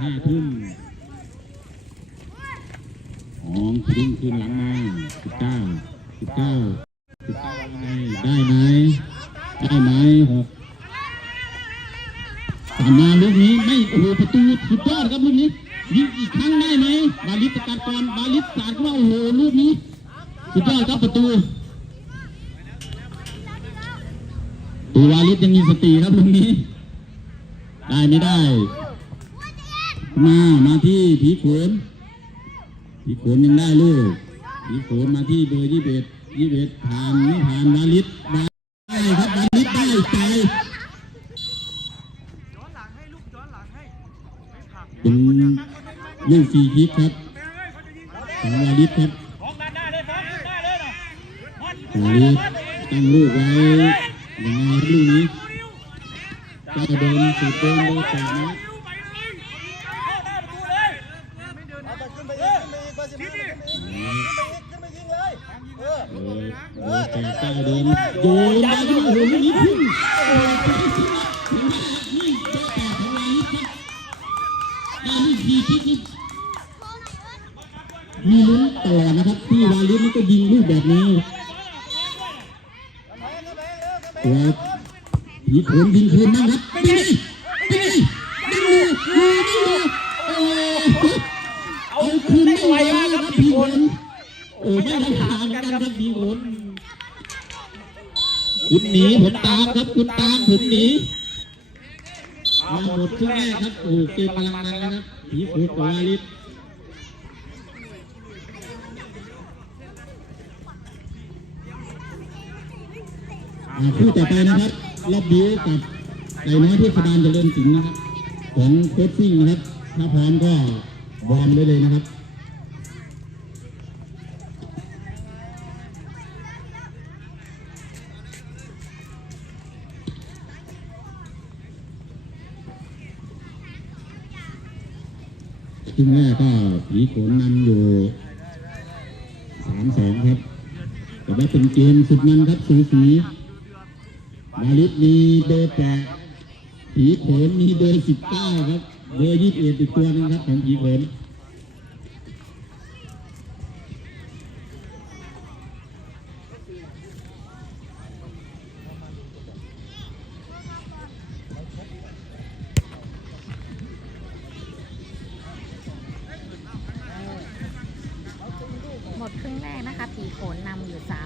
ห้าทุ่มของทุ่มคืนหลังมาสิบเก้าสิบเก้าสิบเก้ายังไงได้ไหมได้ไหมหกตามมาลูกนี้ไม่โอ้โหประตูสุดยอดครับลูกนี้ยิงอีกครั้งได้ไหมบาลิสสกัดก่อนบาลิสสาดเข้ามาโอ้โหลูกนี้สุดยอดครับประตูตัววาลิสยังมีสติครับลูกนี้ ได้ไม่ได้ มามาที่ผีโขนผีโขนยังได้ลูกผีโขนมาที่เบอร์ยี่สิบเอ็ดยี่สิบเอ็ดผ่านไม่ผ่านวาลิสได้ครับวาลิสได้ใจย้อนหลังให้ลูกย้อนหลังให้เป็นลูกฟรีคิกครับของวาลิสครับฟ้องด้านหน้าเลยฟ้องด้านหน้าเลยนะมันวาลิสตั้งลูกไว้ยังไงลูกนี้ก็เดินสุดเดินโดยแต่นะ แต่ก้เดินโยนได้ที่โอ้โหลูกนี้พุ่งโอ้โหนี่จ้าแก่ของวาลิสครับได้ลูกฟรีคิกนี่มีลุ้นตลอนะครับที่วาลิสนี่ก็ยิงลูกแบบนี้ตัวผีโขนยิงคืนบ้างครับเป็นไงเป็นไงดึงมือมือดึงมือโอ้เอาคืนไม่ไหวแล้วครับผีโขนโอ้ไม่ได้ทางเหมือนกันครับผีโขน คุณหนีผมตามครับคุณตามผมหนีมาหมดครึ่งแรกครับโอ้เกมพลังมันนะครับผีโขนกับวาลิสอ่าคู่ต่อไปนะครับรอบบิวกับไก่น้อยเทศบาลเจริญสิงนะครับ ของโค้ชซิ่งนะครับถ้าพร้อมก็วอร์มได้เลยนะครับ ครึ่งแรกก็ผีโขนนำอยู่สามสองครับแต่ว่าเป็นเกมสุดมันครับสูสีมาลิสมีเบอร์แปดผีโขนมีเบอร์สิบเก้าครับ เบอร์ยี่สิบเอ็ดอีกตัวนึงครับของผีโขน โขนนำอยู่สาม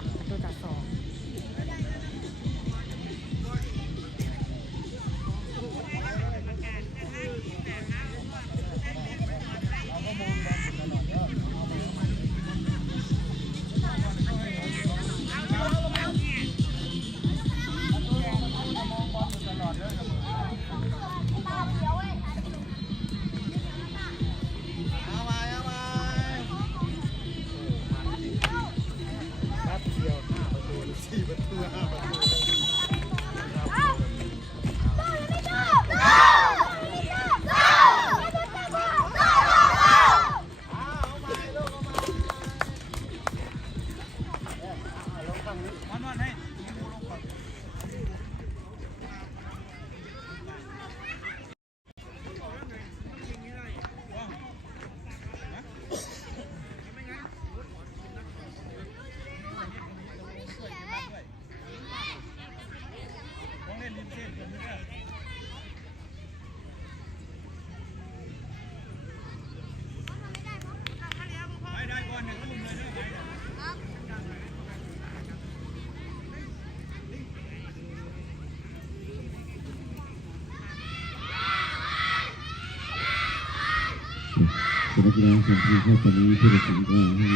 สำหรับกีฬาสำคัญครับตอนนี้ผู้ตัดสินก็ให้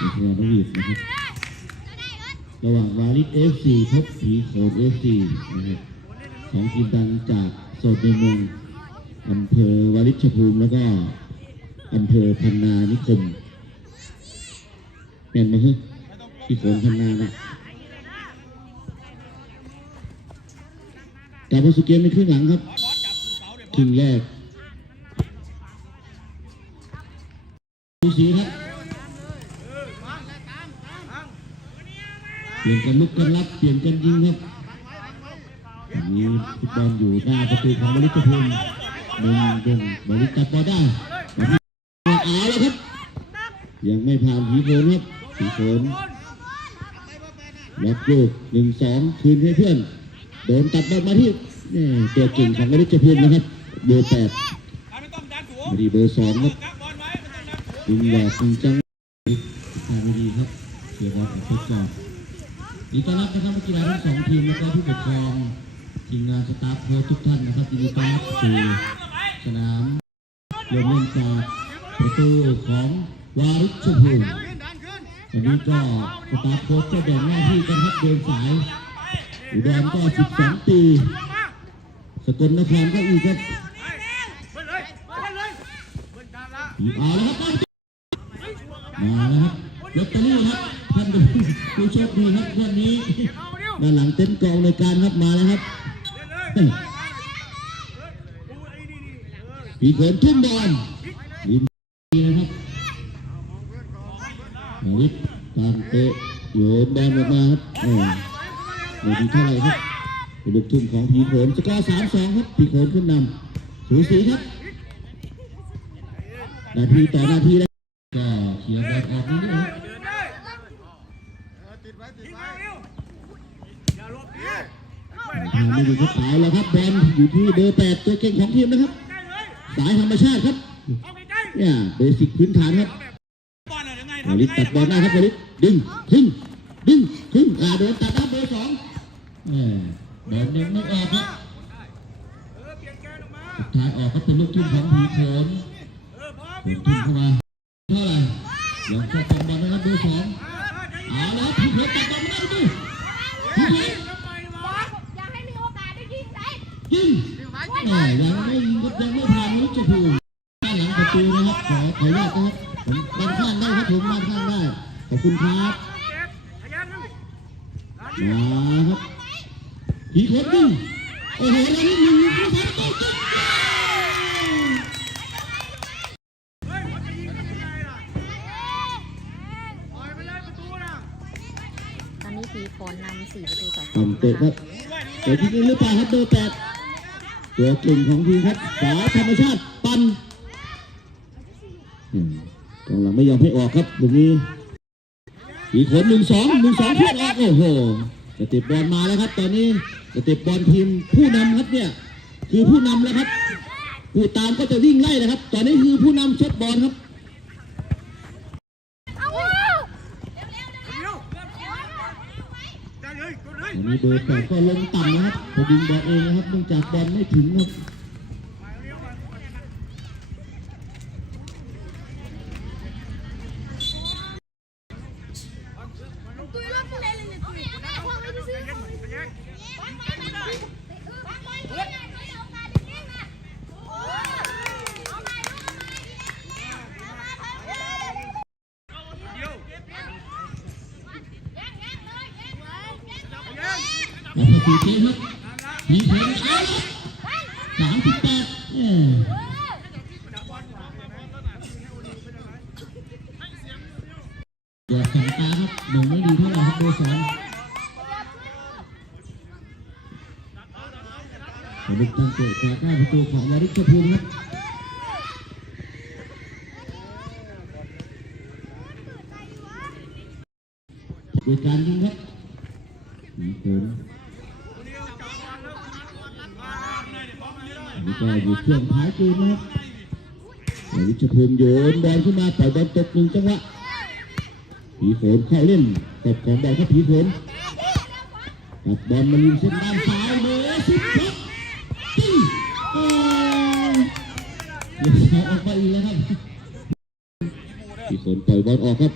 วิทยาวีดนะครับระหว่างวาลิสเอฟซีพบผีโขนเอฟซีนะครับสองทีมดังจากโซนในเมืองอำเภอวาลิชภูมิแล้วก็อำเภอพันนานิคมเป็นไหมฮะพี่โขนพันนานะกลับมาสู่เกมในครึ่งหลังครับครึ่งแรก สีครับเปลี่ยนกันลุกกันรับเปลี่ยนกันยิงครับอันนี้ฟุตบอลอยู่หน้าประตูของวลิตภูมิหนึ่งเดินบริจับบอลได้บอลที่เอาแล้วครับ ยังไม่ผ่านผีโขนครับผีโขนล็อกลูกหนึ่งสองคืนให้เพื่อน โดนตัดบอลมาที่นี่ตัวเก่งของวริจพูนนะครับเบอร์แปดไม่ต้องดันสูงมาดีเบอร์สองครับ ดึงหลอกดึงจังทางดีครับเสียบอลออกทดสอบดีต้อนรับนะครับนักกีฬาทั้งสองทีมแล้วก็ผู้ปกครองทีมงานสตาฟโค้ชทุกท่านนะครับยินดีต้อนรับสู่สนามเริ่มเล่นจากประตูของวาริชภูมิขึ้นดันขึ้นวันนี้ก็สตาฟโค้ชก็แบ่งหน้าที่กันครับเดินสายอุดรก็ 12 ปี สกลนครก็อีกครับเบิ้ลเลยเบิ้ลเลยเบิ้ลการละอีกเอาแล้วครับ มาแล้วครับลอตเตอรี่ครับท่านผู้โชคดีครับวันนี้มาเดียวด้านหลังเต็นท์กองในการครับมาแล้วครับพี่เออปีเขินทุ่มบอลดีนะครับนาริศการเตะโยนบอลออกมาครับโอ้ดีเท่าไรครับเป็นลูกทุ่มของผีโขนสกอร์สามสองครับผีโขนขึ้นนำสูสีครับนาทีต่อนาที ขียร์บอลออกนี่นะครับเดินได้เออติดไว้ติดไว้มาเร็วอย่าหลบดิทางไม่ดีครับเอาแล้วครับบอลอยู่ที่เบอร์แปดตัวเก่งของทีมนะครับ สายธรรมชาติครับเนี่ยเบสิกพื้นฐานครับๆบอลยังไงวลิตตัดบอลได้ครับวลิตดึงขึ้นดึงขึ้นอ่าโดนตัดครับเบอร์สองเออบอลยังไม่ออกครับสุดท้ายออกก็เป็นลูกทุ่มของผีโขนเออพอลูกทุ่มมาเข้ามาเท่าไหร่ ยังชอบตบอลนะครับเบอร์สองเอาแล้วผีโขนตัดบอลไม่ได้ดิผีโขนทำไมวะอยากให้มีโอกาสได้ยิงได้ยิงแหม่ยังไม่ยิงครับยังไม่ผ่านนิจภูมิด้านหลังประตูนะครับขอขออนุญาตนะครับผมด้านข้างได้ครับผมด้านข้างได้ขอบคุณครับมาครับผีโขนดึงโอ้โหแล้วนี่หนึ่งผู้สามประตู เตะครับเตะที่นี่หรือเปล่าครับเบอร์แปดตัวเก่งของทีมครับสาธรรมชาติปันกองหลังไม่ยอมให้ออกครับตรงนี้ผีโขนหนึ่งสองหนึ่งสองเพื่อนออกโอ้โหสเต็ปบอลมาแล้วครับ ตอนนี้สเต็ปบอลทีมผู้นำครับเนี่ยคือผู้นำแล้วครับผู้ตามก็จะวิ่งไล่นะครับ ตอนนี้คือผู้นำเซตบอลครับ เอา เดี๋ยวใจเย็ นี้เบอร์แปดก็ลงต่ำนะครับพอยิงบอลเองนะครับเนื่องจากบอลไม่ถึงครับ ตุยรถกูเลยเลยเนี่ยตุยพวกไม่ได้ซื้อพวกไม่ได้ซื้อวางไปไม่ได้วางไปไม่ได้ไม่เอาการเล่นนะโอ้เอาไปเอาไปเอาไปเอาไป เดี๋ยว แย่งแย่งเลยแย่งเลยแย่งเลย ขยัน แล้วก็สีเกมครับมีผลเอาสามสิบแปดเอ้ยเดือดสองตาครับหนึ่งไม่ดีเท่าไหร่ครับเบอร์สองผมเป็นทางเตะจากหน้าประตูของวาริชภูมิครับโดยการยิงครับ นนี้ก็อยู่ช่วงท้ายเกมนะครับวิชภูมิโยนบอลขึ้นมาปล่อยบอลตกหนึ่งจังหวะผีโขนเข้าเล่นตบของบอลครับผีโขนตัดบอลมาลิมเส้นด้านซ้ายเบอร์สิบครับตึ้งเอ้ยเดี๋ยวออกมาอีกแล้วครับผีโขนปล่อยบอลออกครับ